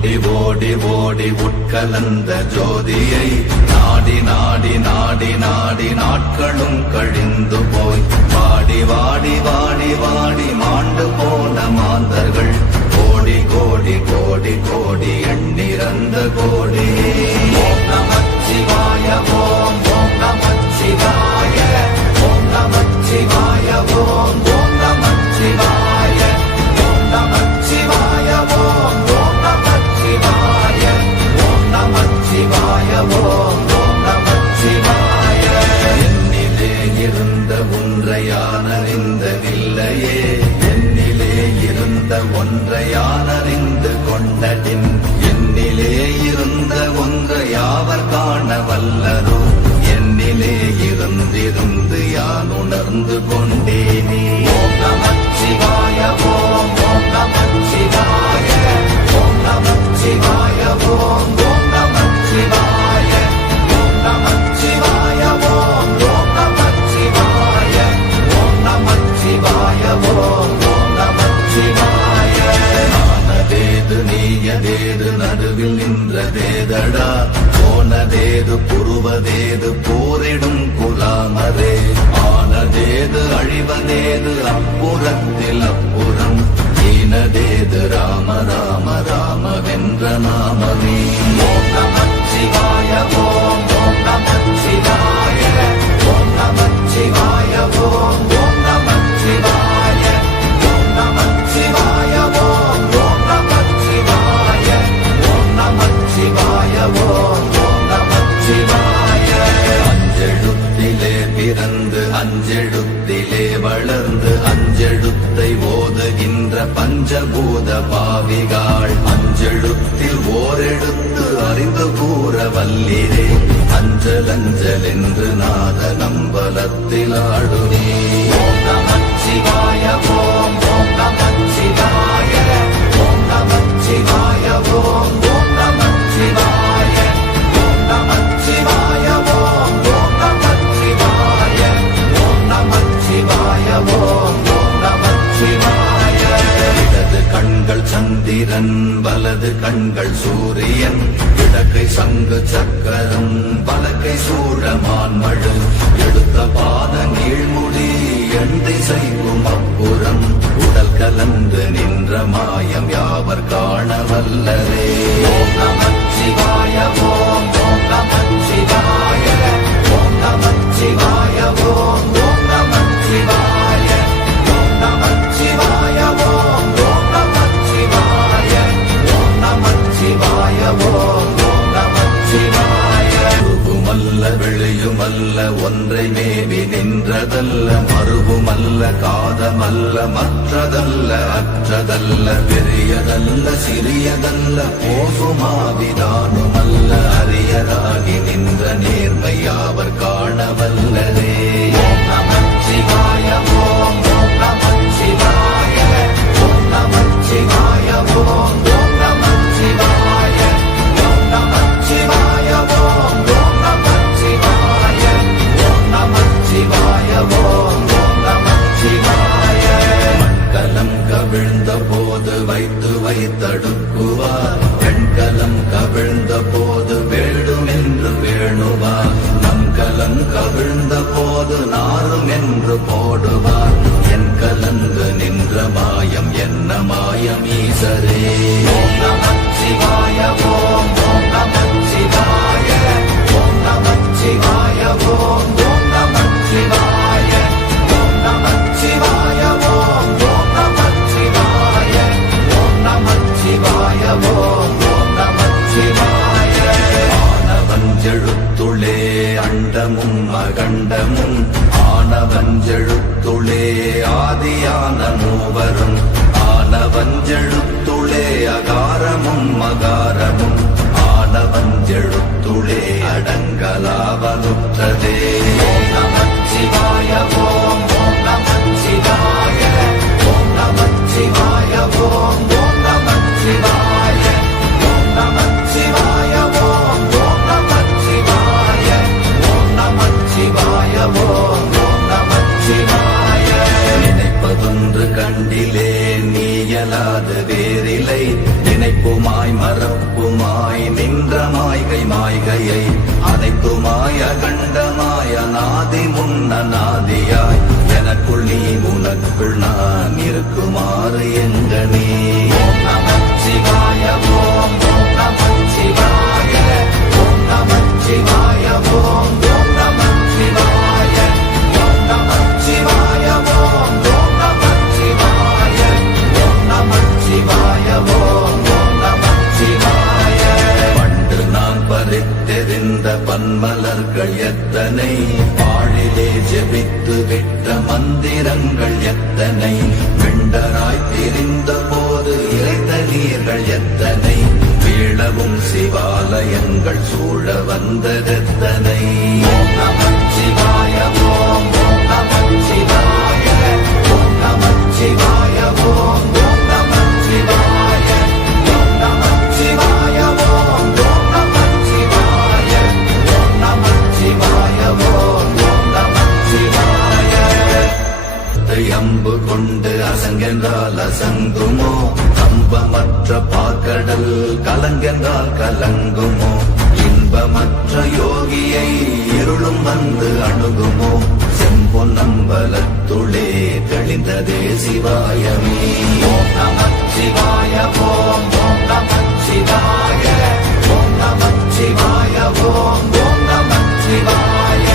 ஓடி ஓடி ஓடி உட்கலந்த ஜோதியை நாடி நாடி நாடி நாடி நாட்களும் கழிந்து போய் வாடி வாடி வாடி வாடி மாண்டு போன மாந்தர்கள் கோடி கோடி கோடி கோடி எண்ணிறந்த கோடி. ஓம் நமச்சிவாய ஓம் ஓம் நமச்சிவாய ஓம் நமச்சிவாய ஓம் ஓம் நமச்சிவாய ஓம் நமச்சிவாய ஓம் ஓம் நமச்சிவாய ஓம் நமச்சிவாய ஓம் ஓம் நமச்சிவாய. என்னிலே இருந்த ஒன்றை யானறிந்ததில்லையே, என்னிலே இருந்த ஒன்றை யானறிந்து கொண்டடின், என்னிலே இருந்த ஒன்றை யாவர் காண வல்லரோ, என்னிலே இருந்திருந்து யான் உணர்ந்து கொண்டேனே. ஓம் நமச்சிவாய ஓம் ஓம் நமச்சிவாய ஓம் நமச்சிவாய ஓம் ஓம் நமச்சிவாய ஓம் நமச்சிவாய ஓம் ஓம் நமச்சிவாய ஓம் நமச்சிவாய ஓம் ஓம் நமச்சிவாய. ஆனதேது நீயதேது நடுவில் நின்றதேதடா, போனதேது புருவதேது போரிடும் குலாமரே, ஆனதேது அழிவதேது அப்புறத்தில் அப்புறம், ஈனதேது ராம ராம ராமவென்ற நாமமே. ஓம் நமச்சிவாய ஓம் ஓம் நமச்சிவாய ஓம் நமச்சிவாய ஓம் ஓம் நமச்சிவாய ஓம் நமச்சிவாய ஓம் ஓம் நமச்சிவாய ஓம் நமச்சிவாய ஓம் ஓம் நமச்சிவாய. அஞ்செழுத்திலே பிறந்து அஞ்செழுத்திலே வளர்ந்து அஞ்செழுத்தை ஓதுகின்ற பஞ்சபூத பாவிகாள், அஞ்செழுத்தில் ஓரெழுத்து அறிந்து கூற வல்லிரே, அஞ்சல் அஞ்சல் என்று நாத நம்பலத்தில் ஆடுவே. ஓம் நமச்சிவாய ஓம் ஓம் நமச்சிவாய ஓம் நமச்சிவாய ஓம் ஓம் நமச்சிவாய ஓம் நமச்சிவாய ஓம் ஓம் நமச்சிவாய ஓம் நமச்சிவாய ஓம் ஓம் நமச்சிவாய. இடது கண்கள் சந்திரன் வலது கண்கள் சூரியன், இடக்கை சங்கு சக்கரம் வலக்கை சூழமான் மழு, எடுத்த பாத நீழ்முடி எண் திசைக்கும் அப்புறம், உடல் கலந்து நின்ற மாயம் யாவர் காண வல்லரே. ஓம் நமச்சிவாய ஓம் ஓம் நமச்சிவாய ஓம் நமச்சிவாய ஓம் ஓம் நமச்சிவாய ஓம் நமச்சிவாய ஓம் ஓம் நமச்சிவாய ஓம் நமச்சிவாய ஓம் ஓம் நமச்சிவாய. உருவுமல்ல வெளியுமல்ல ஒன்றை மேவி நின்றதல்ல, மறுவுமல்ல காதமல்ல மற்றதல்ல அற்றதல்ல, பெரியதல்ல சிறியதல்ல போகுமாவிதானுமல்ல, அரியராகி நின்ற நேர்மை யாவர் காண வல்லரே. ஓம் நமச்சிவாய ஓம் ஓம் நமச்சிவாய ஓம் நமச்சிவாய ஓம் ஓம் நமச்சிவாய ஓம் நமச்சிவாய ஓம் ஓம் நமச்சிவாய ஓம் நமச்சிவாய ஓம் ஓம் நமச்சிவாய. மண்கலம் கவிழ்ந்த போது வைத்து வைத்தடுக்குவார், பெண்கலம் கவிழ்ந்த போது வேடும் என்று வேணுவார், நம்கலம் கவிழ்ந்த போது நாரும் என்று போடுவார், என் கலந்து நின்ற மாயம் என்ன மாயம் ஈசரே. ஓம் நமச்சிவாய ஓம் ஓம் நமச்சிவாய ஓம் நமச்சிவாய ஓம் ஓம் நமச்சிவாய ஓம் நமச்சிவாய ஓம் ஓம் நமச்சிவாய ஓம் நமச்சிவாய ஓம் ஓம் நமச்சிவாய. ஆனவஞ்செழுத்துளே அண்டமும் அகண்டமும், ஆனவஞ்செழுத்துளே ஆதியான மூவரும், ஆனவஞ்செழுத்துளே அகாரமும் அகாரமும், ஆனவஞ்செழுத்துளே அடங்கலாவலுற்றதே. ஓம் நமச்சிவாய ஓம் ஓம் நமச்சிவாய ஓம் நமச்சிவாய ஓம் ஓம் நமச்சிவாய ஓம் நமச்சிவாய ஓம் ஓம் நமச்சிவாய ஓம் நமச்சிவாய ஓம் ஓம் நமச்சிவாய. நினைப்பதொன்று கண்டிலே நீயலாது வேறில்லை, நினைப்புமாய் மறப்ப மாய்கையை அனைத்துமாய கண்டமாய நாதி முன்ன நாதியாய் எனக்குள் நீ உனக்குள் நான் இருக்குமாறு எங்கனே. ஓம் நமச்சிவாய ஓம் ஓம் நமச்சிவாய ஓம் நமச்சிவாய ஓம் ஓம் நமச்சிவாய ஓம் நமச்சிவாய ஓம் ஓம் நமச்சிவாய ஓம் நமச்சிவாய ஓம் ஓம் நமச்சிவாய. பண்டு நான் பறித்தெறிந்த பன்மலர்கள் எத்தனை, பாழிலே ஜெபித்து விட்ட மந்திரங்கள் எத்தனை, விண்டராய் திரிந்த போது இறைத்த நீர்கள் எத்தனை, வீழவும் சிவாலயங்கள் சூழ வந்ததெத்தனை. ஓம் நமச்சிவாய ஓம் ஓம் நமச்சிவாய ஓம் நமச்சிவாய ஓம் ஓம் நமச்சிவாய ஓம் நமச்சிவாய ஓம் ஓம் நமச்சிவாய ஓம் நமச்சிவாய ஓம் ஓம் நமச்சிவாய. அம்பு கொண்டு அசங்கென்றால் அசங்குமோ, கம்பமற்ற பாக்கடல் கலங்கென்றால் கலங்குமோ, இன்பமற்ற யோகியை இருளும் வந்து அணுகுமோ, செம்பொன்னம்பலத்துளே தெளிந்ததே சிவாயமே. ஓம் நமச்சிவாய ஓம் ஓம் நமச்சிவாய ஓம் நமச்சிவாய ஓம் ஓம் நமச்சிவாய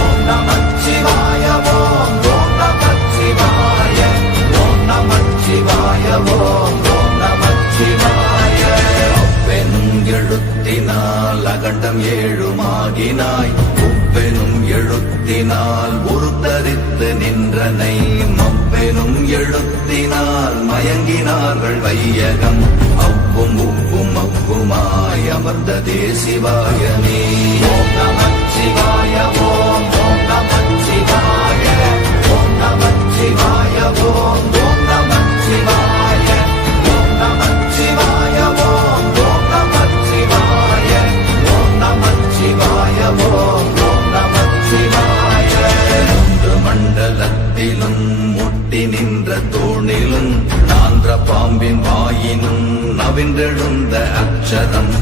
ஓம் நமச்சிவாய ஓம் ஓம் நமச்சிவாய ஓம் நமச்சிவாய ஓம் ஓம் நமச்சிவாய. அப்பெனும் எழுத்தினால் அகண்டம் ஏழுமாகினாய், உப்பெனும் எழுத்தினால் உருத்தரித்து நின்றனை, மப்பெனும் எழுத்தினால் மயங்கினார்கள் வையகம், அவ்வும் உப்பும் அவ்வுமாய் அமர்ந்ததே சிவாயமே. ஓம் நமச்சிவாய ஓம் ஓம் நமச்சிவாய ஓம் நமச்சிவாய ஓம் ஓம் நமச்சிவாய ஓம் நமச்சிவாய ஓம் ஓம் நமச்சிவாய ஓம் நமச்சிவாய ஓம் ஓம் நமச்சிவாய. மூன்று மண்டலத்திலும் முட்டி நின்ற தூணிலும் நான்ற பாம்பின் வாயினும் நவின்றெழுந்த அக்ஷரம்,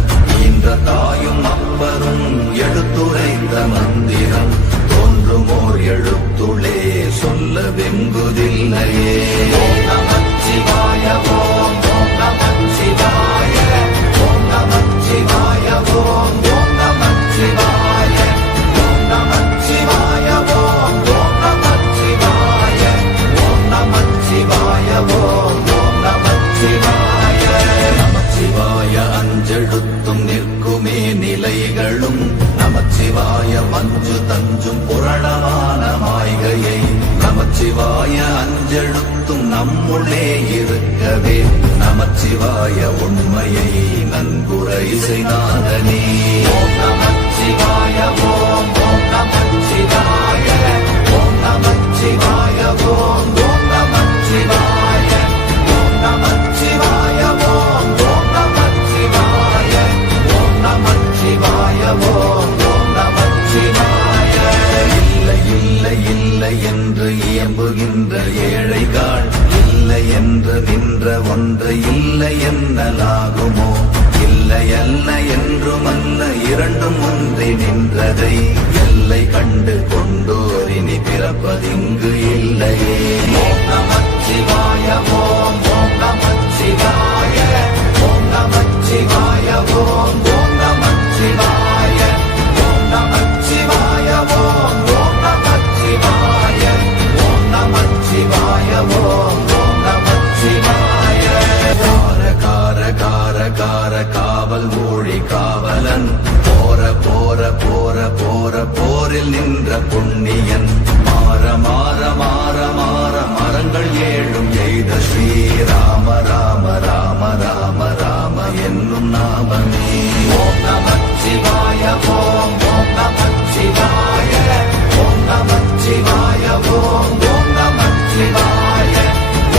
ஈன்ற தாயும் அப்பரும் எடுத்துரைத்த மந்திரம், தோன்றுமோர் எழுத்துளே சொல்ல வெங்குதில்லையே. ஓம் நமச்சிவாய ஓம் ஓம் நமச்சிவாய ஓம் நமச்சிவாய ஓம் ஓம் நமச்சிவாய ஓம் நமச்சிவாய ஓம் ஓம் நமச்சிவாய ஓம் நமச்சிவாய ஓம் ஓம் நமச்சிவாய. நமச்சிவாய அஞ்செழுத்தும் நிற்குமே நிலைகளும், நமச்சிவாய மஞ்சு தஞ்சும் புரணமான மாய்கையை, நமச்சிவாய அஞ்செழுத்தும் நம்முள்ளே இருக்கவே, நமச்சிவாய உண்மையை நன்குரை செய்தாதனே. ஓம் நமச்சிவாய ஓம் ஓம் நமச்சிவாய ஓம் நமச்சிவாய ஓம் ஓம் நமச்சிவாய ஓம் நமச்சிவாய ஓம் ஓம் நமச்சிவாய ஓம் நமச்சிவாய ஓம் ஓம் நமச்சிவாய. இல்லை இல்லை இல்லை என்று இயம்புகின்ற ஏழைகள், இல்லை என்று நின்ற ஒன்று இல்லை என்னலாகுமோ, இல்லை அல்ல என்றுமல்ல இரண்டும் ஒன்றி நின்றதை, எல்லை கண்டு கொண்டோரினி பிறப்பதிங்கு இல்லையே. ஓம் நமச்சிவாய ஓம் ஓம் நமச்சிவாய ஓம் நமச்சிவாய ஓம் ஓம் நமச்சிவாய ஓம் நமச்சிவாய ஓம் ஓம் நமச்சிவாய ஓம் நமச்சிவாய ஓம் ஓம் நமச்சிவாய. கார கார கார கார காவல் மொழி காவலன், போர போர போர போர போரில் நின்ற புண்ணியன், மாற மாற மாற மாற மரங்கள் ஏழும் எய்த ஸ்ரீராம ராம ராம ராம ராம என்னும் நாமமே. ஓம் நமச்சிவாய ஓம் ஓம் நமச்சிவாய ஓம் நமச்சிவாய ஓம் ஓம் நமச்சிவாய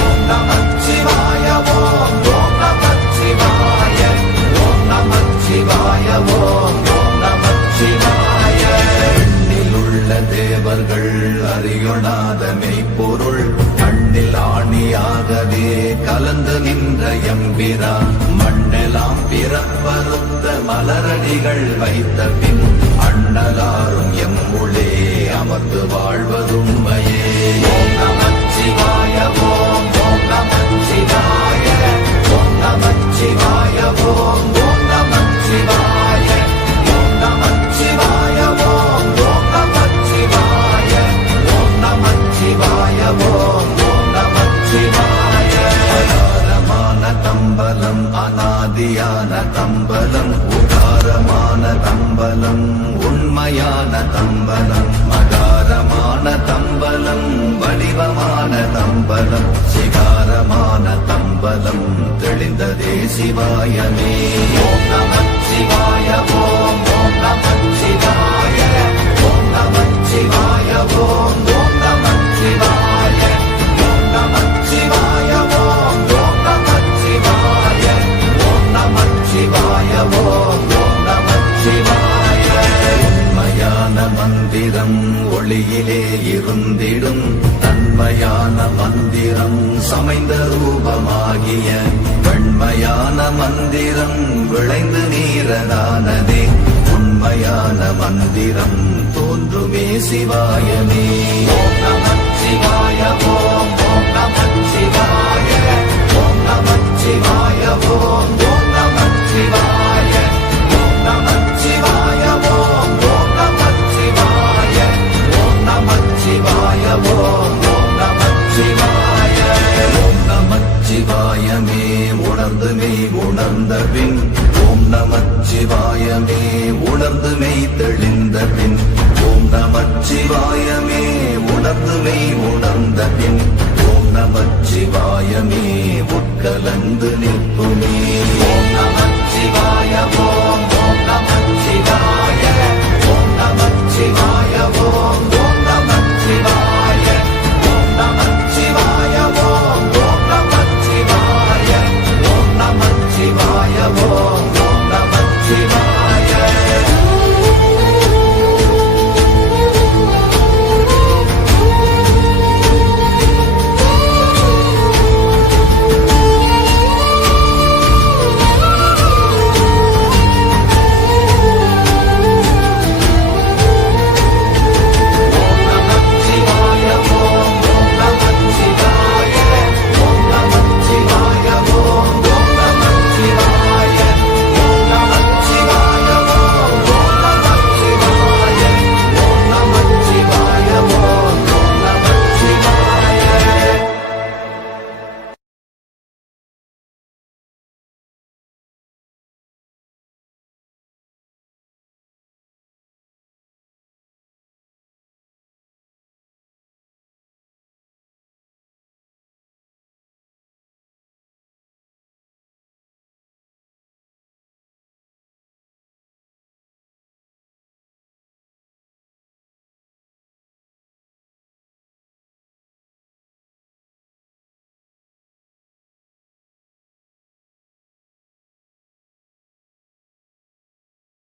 ஓம் நமச்சிவாய ஓம் ஓம் நமச்சிவாய ஓம் நமச்சிவாய ஓம் ஓம் நமச்சிவாய. எண்ணிலுள்ள தேவர்கள் அறியொணாத மெய்ப்பொருள், கண்ணில் ஆணியாகவே கலந்து நின்ற எம்பிரா, மண் மண்ணெல்லாம் பிறப்பறுத்த மலரடிகள் வைத்த பின் அண்ணலாரும் எம்முளே அமர்ந்து வாழ்வதுண்மையே. ஓம் நமச்சிவாய ஓம் ஓம் நமச்சிவாய ஓம் நமச்சிவாய ஓம் ஓம் நமச்சிவாய ஓம் நமச்சிவாய ஓம் ஓம் நமச்சிவாய ஓம் நமச்சிவாய ஓம் ஓம் நமச்சிவாய. அகாரமான தம்பலம் அநாதியான தம்பலம் உகாரமான தம்பலம் உண்மையான தம்பலம் மகாரமான தம்பலம் வடிவமான தம்பலம் சிகாரமான தம்பலம் தெளிந்ததே சிவாயமே. ஓம் நமச்சிவாய ஓம் ஓம் நமச்சிவாய ஓம் நமச்சிவாய ஓம் ஓம் நமச்சிவாய ஓம் நமச்சிவாய ஓம் ஓம் நமச்சிவாய ஓம் நமச்சிவாய ஓம் ஓம் நமச்சிவாய. உண்மையான மந்திரம் ஒளியிலே இருந்திடும் தன்மையான மந்திரம் சமைந்த ரூபமாகிய வெண்மையான மந்திரம் விளைந்து நீரதானதே. உண்மையான மந்திரம் தோன்றுமே சிவாயமே. ஓம் நமச்சிவாய ஓம் ஓம் நமச்சிவாய ஓம் நமச்சிவாய ஓம் ஓம் நமச்சிவாய ஓம் நமச்சிவாய ஓம் ஓம் நமச்சிவாய ஓம் நமச்சிவாய ஓம் ஓம் நமச்சிவாய. ஓம் நமச்சிவாயமே உணர்ந்துமே உணர்ந்த பின் ஓம் நமச்சிவாயமே உணர்ந்துமே தெளிந்த பின் ஓம் நமச்சிவாயமே உணர்ந்துமே உணர்ந்த பின் ஓம் நமச்சிவாயமே உட்கலந்து நிற்குமே. ஓம் நமச்சிவாய ஓம் ஓம் நமச்சிவாய ஓம் நமச்சிவாய ஓம்